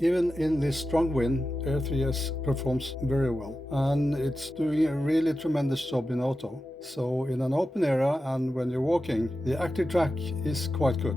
Even in this strong wind, Air 3S performs very well, and it's doing a really tremendous job in auto. So in an open area and when you're walking, the ActiveTrack is quite good.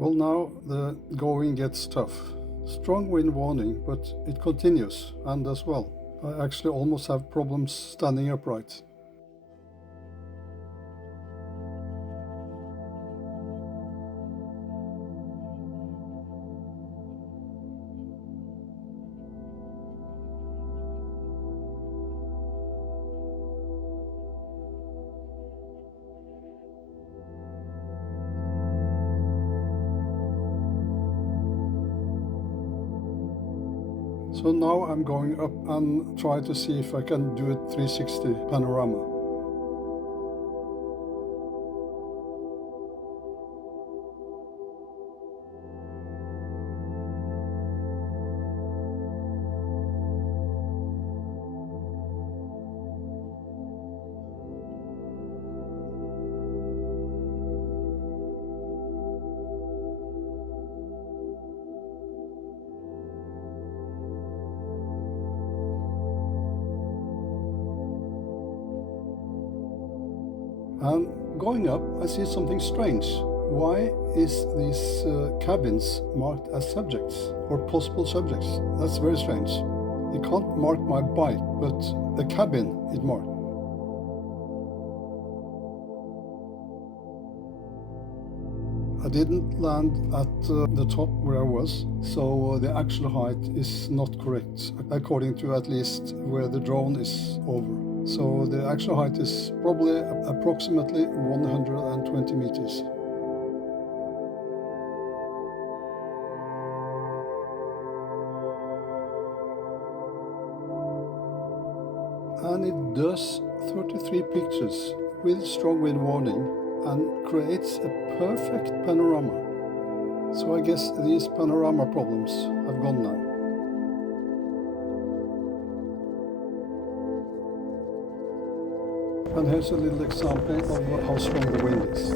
Well, now the going gets tough. Strong wind warning, but it continues, and as well. I actually almost have problems standing upright. So now I'm going up and try to see if I can do a 360 panorama. And going up, I see something strange. Why is these cabins marked as subjects or possible subjects? That's very strange. It can't mark my bike, but the cabin is marked. I didn't land at the top where I was, so the actual height is not correct, according to at least where the drone is over. So the actual height is probably approximately 120 meters. And it does 33 pictures with strong wind warning and creates a perfect panorama. So I guess these panorama problems have gone now. And here's a little example of how strong the wind is.